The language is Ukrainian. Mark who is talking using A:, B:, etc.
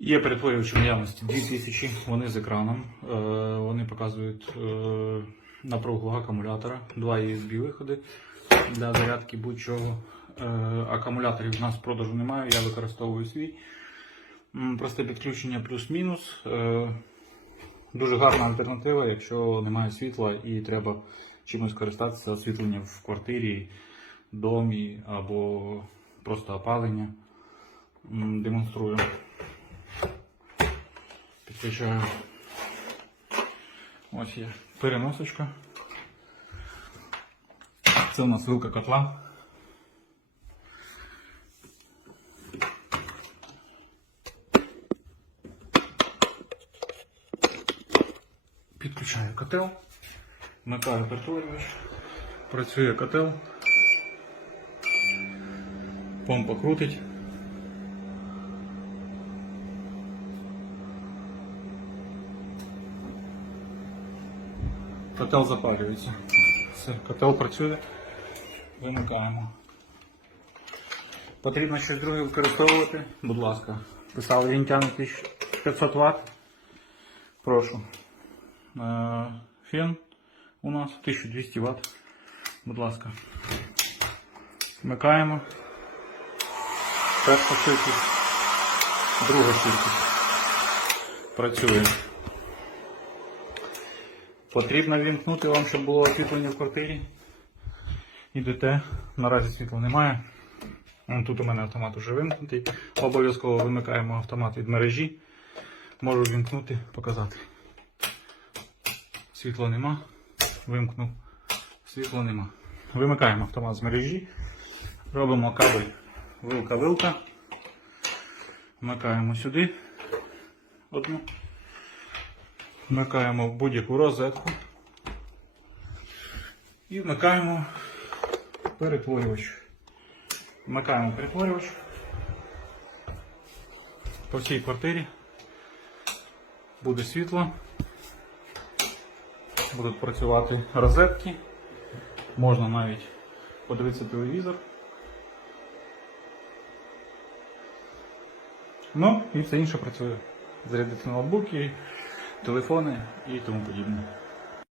A: Є перетворювачі в наявності 2000, вони з екраном. Е, вони показують е, напругу акумулятора, два USB виходи для зарядки будь-чого. Е, акумуляторів в нас в продажу немає, я використовую свій. Просте підключення плюс-мінус. Дуже гарна альтернатива, якщо немає світла і треба чимось користатися освітленням в квартирі, домі або просто опалення. Демонструю. Підключаємо. Ось є переносочка. Це у нас вилка котла. Підключаю котел, Натаю притворювач. працює котел, помпа крутить. Котел запалюється. Все, котел працює. Вимикаємо. Потрібно щось друге використовувати, будь ласка. Писали вінтяни 1500 Вт. Прошу. Е, фен у нас 1200 Вт. Будь ласка. Вмикаємо. Перша швидкість, друга швидкість. Працює. Потрібно вімкнути вам, щоб було освітлення в квартирі. Ідете. Наразі світла немає. Тут у мене автомат вже вимкнутий. Обов'язково вимикаємо автомат від мережі. Можу вімкнути, показати. Світла нема. Вимкнув. Світла нема. Вимикаємо автомат з мережі. Робимо кабель вилка-вилка. Вмикаємо сюди одну вмикаємо будь-яку розетку і вмикаємо перетворювач. Вмикаємо перетворювач по всій квартирі. Буде світло, будуть працювати розетки, можна навіть подивитися телевізор. Ну і все інше працює. Зарядити ноутбуки телефони і тому подібне.